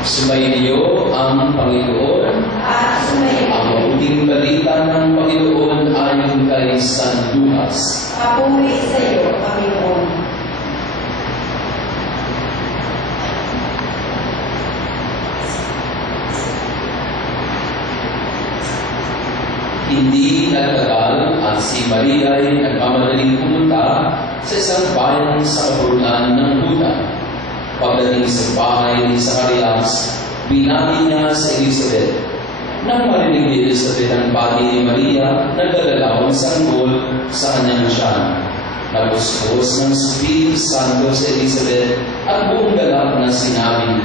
Sumainyo ang Panginoon. At sumainyo. Ang mabuting balita ng Panginoon ayon kay San Lucas. Papuri sa iyo, Panginoon. Hindi nagtagal at si Maria ay nagmamadaling pumunta sa isang bayan sa kabuluhan ng Juda. Pagdating sa bahay ni Zacarias, binabi niya sa Elizabeth. Nang marinig ni Elizabeth ang bati ni Maria, nagdadalawang sanggol sa kanyang tiyan. Nabuskos ng Espiritu Santo sa Elizabeth at buong galak na sinabi,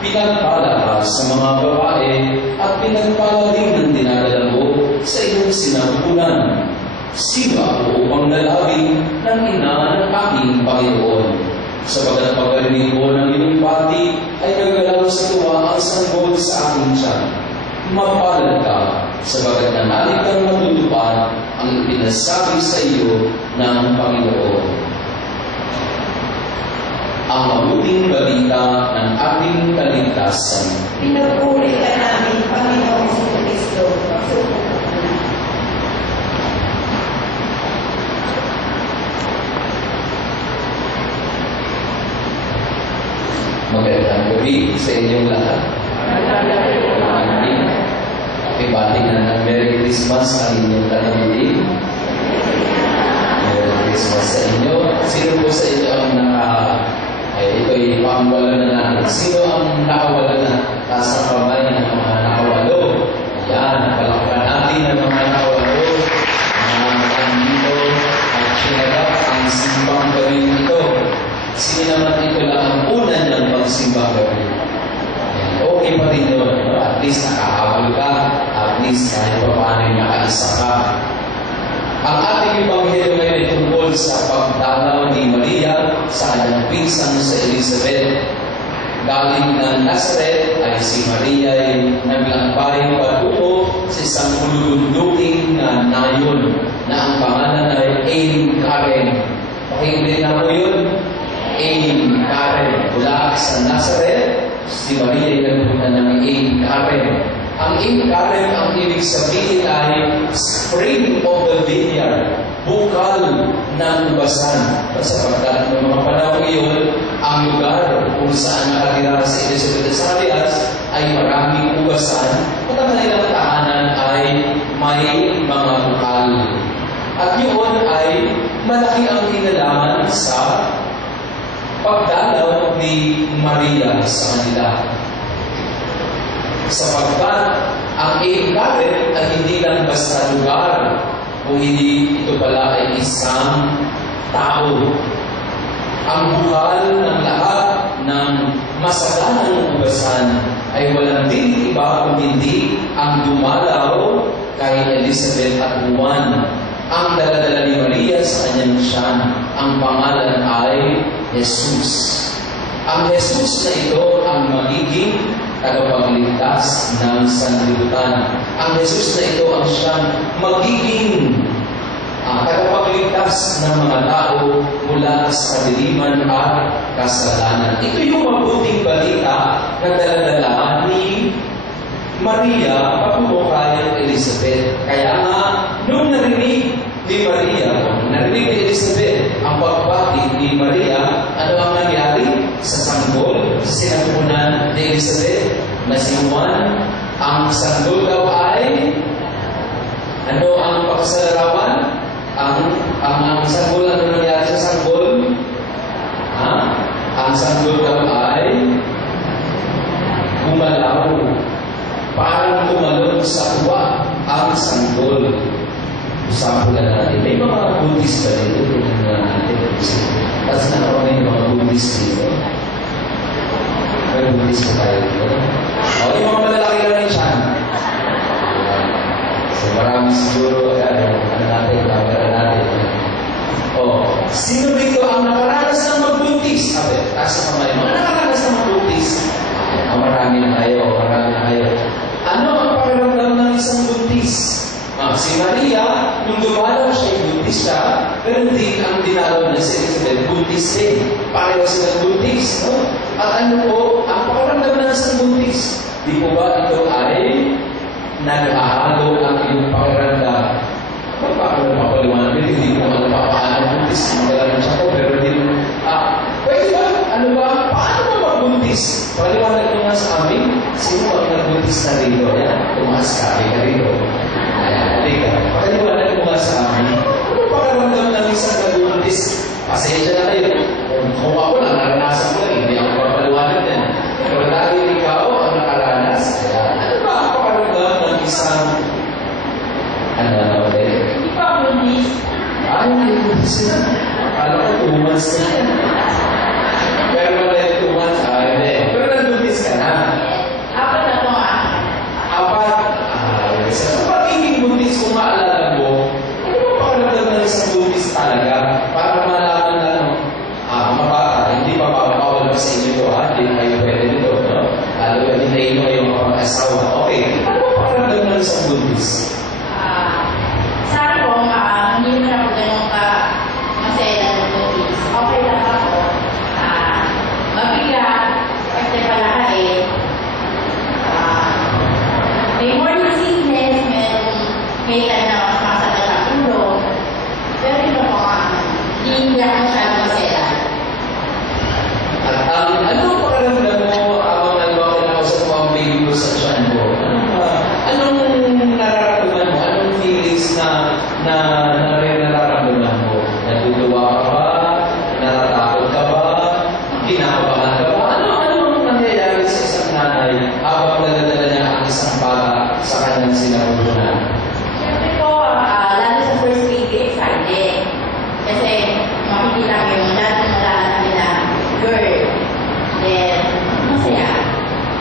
"Pinagpala ka sa mga babae at pinagpala din ang dinadala mo sa iyong sinapupunan. Sino ako upang lalabing ng ina ng aking Panginoon? Sapagat pagkarinig ko ng iyong bati ay nagalaw sa tuwa ang sanggol sa aking tiyan. Mapalad ka, sapagat nanalig kang matutupad ang ipinasabi sa iyo ng Panginoon." Ang mabuting balita ng ating kaligtasan. Pinupuri ka namin, Panginoong Kristo. Magandang gabi sa inyong lahat. Ibati na ng Merry Christmas ang inyong kanabiling. Merry Christmas sa inyo. Sino po sa inyo ang ito'y pangwala na natin. Sino ang nakawala na? Taas ang kamay ng mga nakawalo. Ayan, palakpan natin ang mga nakawalo. Nandito at sinagap ang simbang gawin ito. Sino naman ito lang ang una ng pagsimbang gawin? Okay pa rin yun. At least nakahabol ka. At least kahit pa paano nakaisa ka. Ang ating Ebanghelyo ngayon ay tungkol sa pagdalaw ni Maria sa kanyang pinsang sa Elizabeth. Galing ng Nazareth ay si Maria ay naglakbay patungo sa isang ulunduking na nayon na ang pangalan ay Ein Karen. Pakinggan na po yun. Ein Karen. Mula sa Nazareth, si Maria ay nagpunta ng Ein Karen. Ang Ein Karen, ang ibig sabihin ay spring of the vineyard, bukal ng ubasan. Sapagkat ng mga panahon iyon, ang lugar kung saan nakatira si Elizabeth de Zacarias ay maraming ubasan at ang kanilang tahanan ay may mga bukal. At yun ay malaki ang kinalaman sa pagdalaw ni Maria sa kanila. Sapagkat ang Ein Karen ay hindi lang basta lugar, kung hindi ito pala ay isang tao. Ang bukal ng lahat ng masaganang ubasan ay walang din iba kung hindi ang dumalaw kay Elizabeth at Juan. Ang daladala ni Maria sa kanyang tiyan, ang pangalan ay Jesus. Ang Jesus na ito ang magiging tagapagligtas ng sanlibutan. Ang Jesus na ito ang siyang magiging tagapagligtas ng mga tao mula sa kadiliman at kasalanan. Ito yung mabuting balita na daladala ni Maria patungo kay Elizabeth. Kaya nga, nung narinig ni Maria, narinig ni Elizabeth ang pagbati ni Maria, ano ang nangyari sa sanggol, sa sinapunan ni Elizabeth na si Juan? Ang sanggol daw ay ano ang pagsalarawan? Ang sanggol, ano nangyari sa sanggol? Ang sanggol daw ay gumalaw. Parang tumalon sa tuwa ang sanggol. Usapan na natin. May mga Buddhist ba dito? Tingnan na natin. Tapos nakawag yung mga Buddhist dito. May Buddhist na tayo dito. Yung mga malalaki na rin siya. So marami siguro, ano natin, camera natin. Sino dito ang nakaranas ng magbuntis? Sabi, taas sa kamay, mga nakaranas ng magbuntis. Marami na kayo, marami na kayo. Ano ang pakiramdam ng isang buntis? Si Maria, nung dumalaw siya, buntis siya, pero hindi ang dinalaw na si Elizabeth, buntis din. Pareho sila buntis, no? At ano po, ang pakiramdam ng isang buntis Di po ba ito ay naghahalo ang iyong pakiramdam? Paano mapaliwanag? Hindi ko naman paano buntis. Magalang siya ko, pero hindi pwede ba? Ano ba? Paano ba magbuntis? Paliwanag nyo nga sa amin. Sino ang nagbuntis na rito? Yan, tumaas ka rito. Ayan, halika. Paliwanag mo nga sa amin. Ano pakiramdam ng isang nagbuntis? Pasensya na kayo. Kung ako lang, naranasan ko lang, hindi ako papaliwanag yan. Pero dahil ikaw ang nakaranas, ano ba ang pakiramdam ng isang Hindi pa buntis. ay, buntis na. Akala ko 2 months na. Pero wala yung 2 months, hindi. Pero nagbuntis ka na. Apat na to Apat. So, pagiging buntis, kung maalala mo, ano ba pakiramdam ng isang buntis talaga? Para malaman na, mabata, hindi pa bawal pa sa inyo ito, hindi kayo pwede nito, no? Lalo yung hintayin mo yung mga asawa. Okay, ano ba pakiramdam ng isang buntis? Sabi ko, hindi mo na po ganun ka masaya ng buntis. Okay lang ako. Mabigat, kasi palaki. May morning sickness, may na masakit ang ulo. Pero ito po, hindi ako masyado masaya. At ano ang pakiramdam mo habang nagwakil ako sa mga baby ko sa tiyan mo? Anong nararamdaman mo? Anong feelings na nararamdaman mo? Natutuwa ka ba? Natatakot ka ba? Kinakabahan ka ba? Ano nangyayari sa isang nanay habang nadadala niya ang isang bata sa kanyang sinapupunan? Siyempre po, lalo sa first baby, excited. Kasi makikita ko yung lahat ng namin na girl. Then, masaya.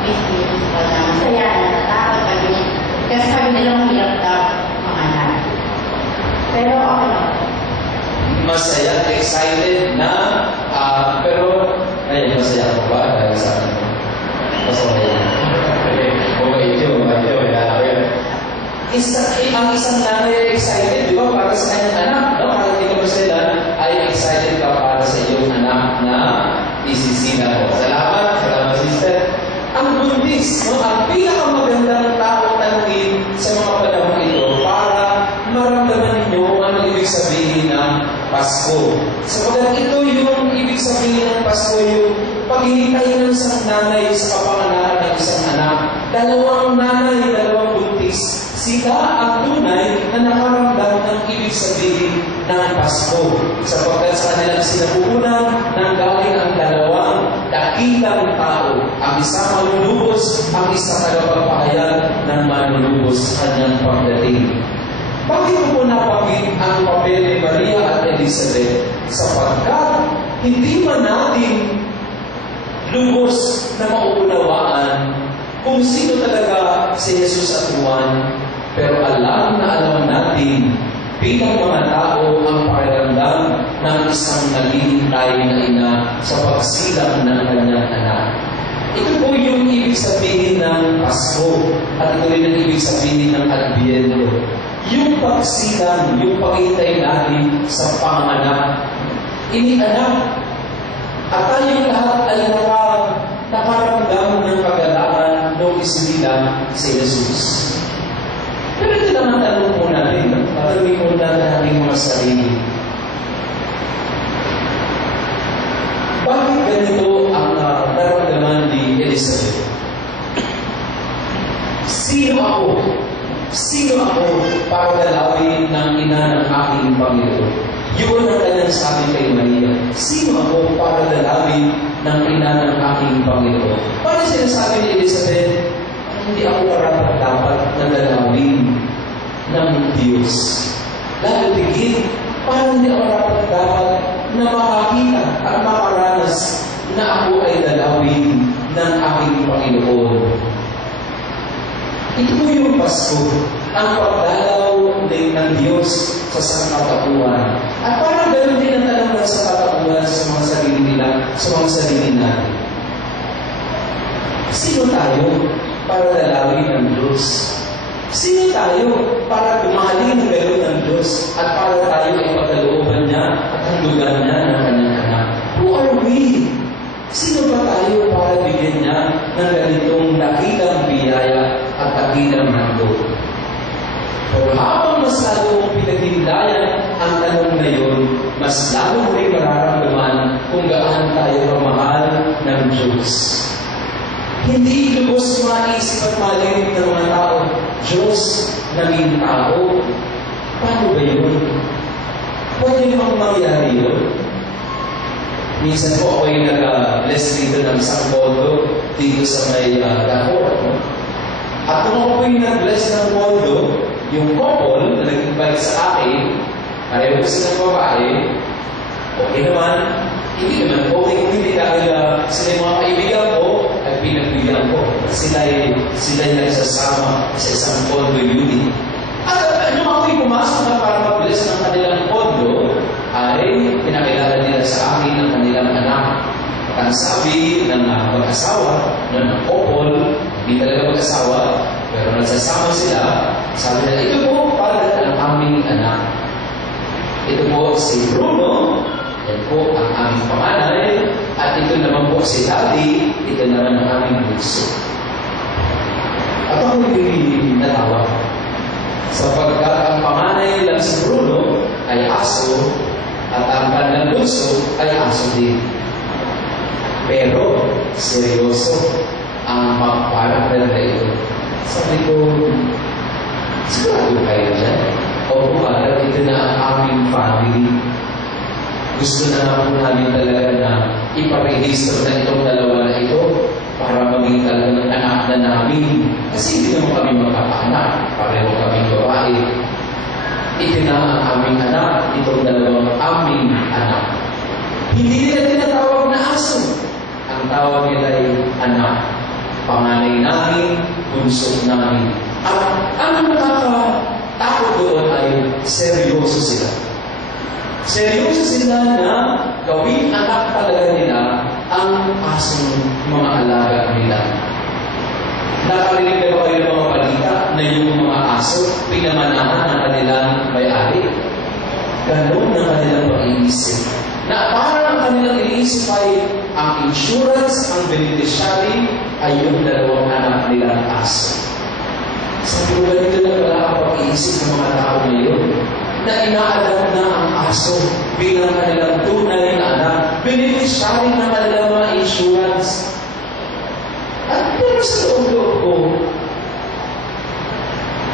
Physical na masaya, natatakot pag yung kasi sabi nilang hirap daw mga anak. Pero okay lang. Masaya, excited na, pero ay masaya ko ba dahil sa akin? Masaya. Okay, ito, ang isang nanay ay excited, di ba? Para sa kanyang anak, no? Para hindi ka masaya, ay excited ka para sa iyong anak na isisina mo. Salamat, sister. Ang buntis, no? Ang pinakamagandang taong tanungin sa mga panahon ito para maramdaman ninyo ano ibig sabihin ng Pasko. Sapagkat ito yung ibig sabihin ng Pasko, yung paghihintay ng isang nanay sa kapanganakan ng isang anak. Dalawang nanay, dalawang buntis. Sila ang tunay na nakaramdam ng ibig sabihin ng Pasko. Sapagkat sa kanilang sinapupunan nang galing ang dalawang dakilang tao. Ang isang manunubos, ang isang tagapagpahayag ng manunubos sa kanyang pagdating. Bakit po napagin ang papel ni Maria at Elizabeth? Sapagkat hindi man natin lubos na mauunawaan kung sino talaga si Jesus at Juan, pero alam na alam natin bilang mga tao ang pakiramdam ng isang naghihintay na ina sa pagsilang ng kanyang anak. Ito po yung ibig sabihin ng Pasko at ito rin ang ibig sabihin ng Adbiento. Yung pagsilang, yung paghintay natin sa panganak. Inianak. At tayong lahat ay nakaramdam ng kagalakan nung isinilang si Jesus. Pero ito naman tanong po natin, tanongin po natin ang ating mga sarili. Bakit ganito ang naramdaman ni Elizabeth? Sino ako para dalawin ng ina ng aking Panginoon? Yun ang kanyang sabi kay Maria. Sino ako para dalawin ng ina ng aking Panginoon? Paano sinasabi ni Elizabeth? Hindi ako dapat na dalawin ng Diyos. Lalo tigil, parang hindi ako dapat na makakita at makaranas na ako ay dalawin ng aking Panginoon. Ito po yung Pasko, ang pagdalaw ng Diyos sa sangkatauhan. At parang ganoon din ang tanong sa katauhan sa mga sarili nila, sa mga sarili natin. Sino tayo para dalawin ng Diyos? Sino tayo para tumahalin ng ganoon ng Diyos at para tayo ay pagkalooban niya at handugan niya ng kanyang anak? Who are we? Sino ba tayo para bigyan niya ng ganitong dakilang biyaya at dakilang handog? Pero habang mas lalo mong pinaghindayan ang tanong na yun, mas lalo mo rin mararamdaman kung gaano tayo kamahal ng Diyos. Hindi lubos maisip at maliit ng mga tao, Diyos naging tao. Paano ba yun? Pwede bang mangyari yun? Minsan po ako yung nag-bless dito ng isang pondo dito sa may Dapor. At kung ako po yung nag-bless ng pondo, yung couple na nag-invite sa akin, pareho ko silang babae, okay naman, hindi naman okay kung hindi dahil sila yung mga kaibigan ko at pinagbigyan ko. Sila yung nagsasama sa isang pondo unit. At nung ako yung pumasok na para mag-bless ng kanilang pondo, ay pinakilala nila sa akin ang kanilang anak. Ang sabi ng mag-asawa, ng couple, hindi talaga mag-asawa, pero nagsasama sila, sabi nila, ito po para ang aming anak. Ito po si Bruno, yan po ang aming panganay, at ito naman po si Daddy, ito naman ang aming bunso. At ako yung natawa. Sapagkat ang panganay lang si Bruno ay aso, at ang kanilang bunso ay aso din. Pero, seryoso ang magparang talaga ito. Sabi ko, sigurado kayo dyan. O kumagad, ito na ang aming family. Gusto na po namin talaga na iparehistro na itong dalawa na ito para maging talagang anak na namin. Kasi hindi naman kami magkakaanak. Pareho kaming babae. Ito na ang aming anak, itong dalawang aming anak. Hindi nila tinatawag na aso. Ang tawag nila ay anak. Panganay namin, bunso namin. At ang nakakatakot doon ay seryoso sila. Seryoso sila na gawing anak talaga nila ang asong mga alaga nila. Nakarinig na ba kayo ng mga balita na yung mga aso pinamanahan ng kanilang may-ari? Ganun ang kanilang pag-iisip. Na parang ang kanilang iniisip ay ang insurance, ang beneficiary ay yung dalawang anak nilang aso. Sabi ko, ganito na pala ang pag-iisip ng mga tao ngayon na ina-adapt na ang aso bilang kanilang tunay na anak, beneficiary ng kanilang mga insurance. At pero sa loob-loob ko,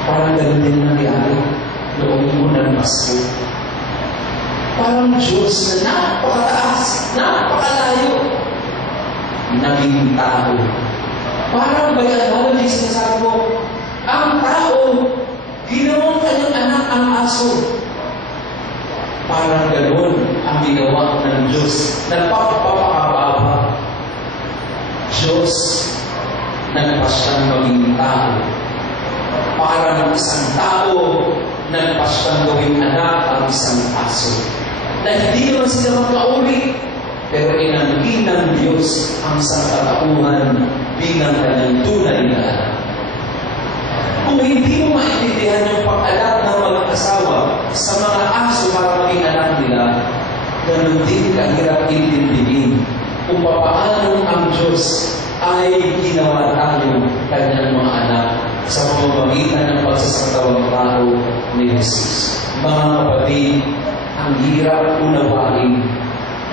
parang ganun din nangyari noong unang Pasko. Parang Diyos na napakataas, napakalayo, naging tao. Parang bayan yung sinasabi ko, ang tao, ginawang kanyang anak ang aso. Parang ganun ang ginawa ng Diyos. Nagpapapakababa. Diyos, nagpasyang maging tao. Parang isang tao, nagpasyang gawing anak ang isang aso. Na hindi naman sila magkauli, pero inangkin ng Diyos ang sangkatauhan bilang kanyang tunay na anak. Kung hindi mo maintindihan yung pag-adapt ng mag-asawa sa mga aso para maging anak nila, ganun din kahirap intindihin kung paano ang Diyos ay ginawa tayo kanyang mga anak sa pamamagitan ng pagsasatawang tao ni Jesus. Mga kapatid, ang hirap unawain.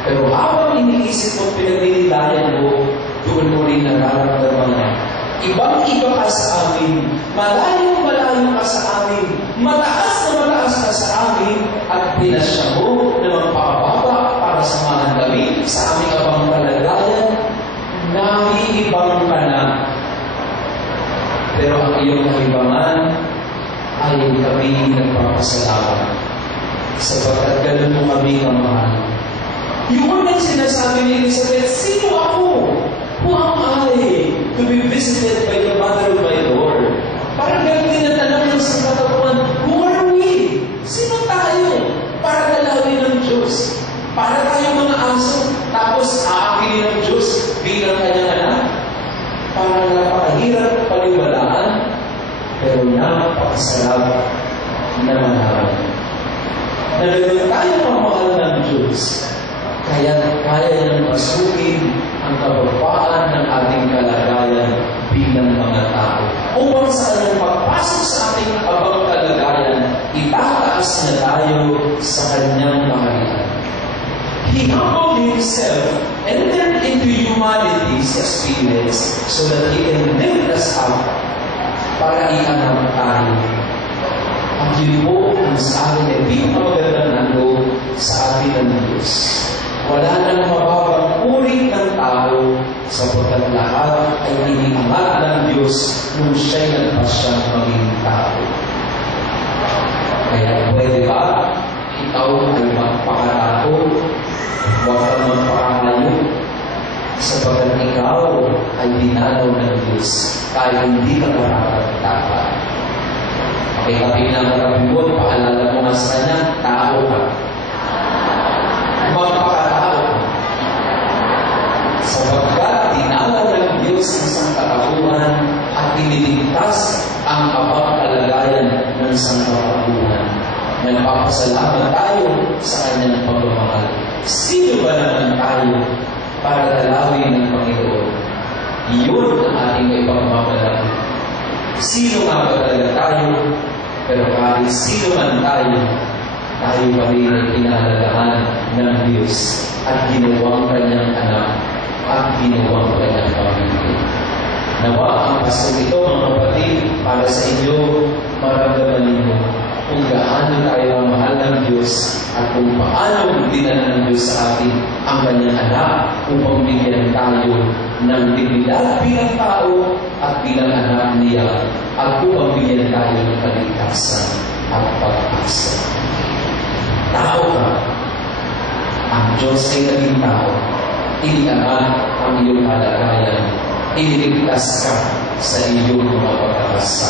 Pero habang iniisip mo, pinag-inilayan mo, doon mo rin nararamdaman. Ibang-iba ka sa amin, malayo-malayo ka sa amin, mataas na mataas ka sa amin, at pinasya mo na magpakababa para samahan kami sa aming abang kalagayan, nahihibang ka na. Pero ang iyong kahibangan ay kami nagpapasalamat. Sapagkat ganun mo kami kamahal. Yun ang sinasabi ni Elizabeth, sino ako? Who am I to be visited by the mother of my Lord? Parang ganun tinatanong ng sa katauhan, who are we? Sino tayo? Para dalawin ng Diyos. Para tayo mga aso. Tapos aakinin ng Diyos bilang kanyang anak. Parang napakahirap paniwalaan, pero napakasarap na manahal. Na gano'n tayo mamahal ng Diyos. Kaya niyang pasukin ang kababaan ng ating kalagayan bilang mga tao. Upang sa kanyang pagpasok sa ating abang kalagayan, itataas niya tayo sa kanyang kaharian. He humbled himself, entered into humanity's experience so that He can lift us up para ianap tayo. At yun po ang sa akin ay pinamagandang nando sa atin ng Diyos. Wala nang mababang uri ng tao sapagkat lahat ay iniangat ng Diyos nung siya'y nagpasyang maging tao. Kaya pwede ba ikaw ay magpakatao, huwag kang magpakalayo, sapagkat ikaw ay dinalaw ng Diyos kahit hindi ka marapat-dapat. Okay, kapag nakarating mo, paalala mo nga sa kanya, tao ka. Magpakatao ka. Sapagkat dinalaw ng Diyos ang isang katauhan at iniligtas ang kapag-kalagayan ng isang katauhan. Nagpapasalamat tayo sa kanyang pagmamahal. Sino ba naman tayo para dalawin ng Panginoon? Iyon ang ating ipagmamalaki. Sino nga ba talaga tayo? Pero kahit sino man tayo pa rin ay pinahalagaan ng Diyos at ginawang kanyang anak at ginawang kanyang pamilya. Nawa ang pasong ito, mga kapatid, para sa inyo, maramdaman ninyo kung gaano tayo ang mahal ng Diyos at kung paano dinala ng Diyos sa atin ang kanyang anak upang bigyan tayo ng dignidad bilang tao at bilang anak niya at upang bigyan tayo ng kaligtasan at pag-asa. Tao ka. Ang Diyos ay naging tao. Iniangat ang iyong kalagayan. Iniligtas ka sa iyong mga pagkakasama.